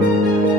you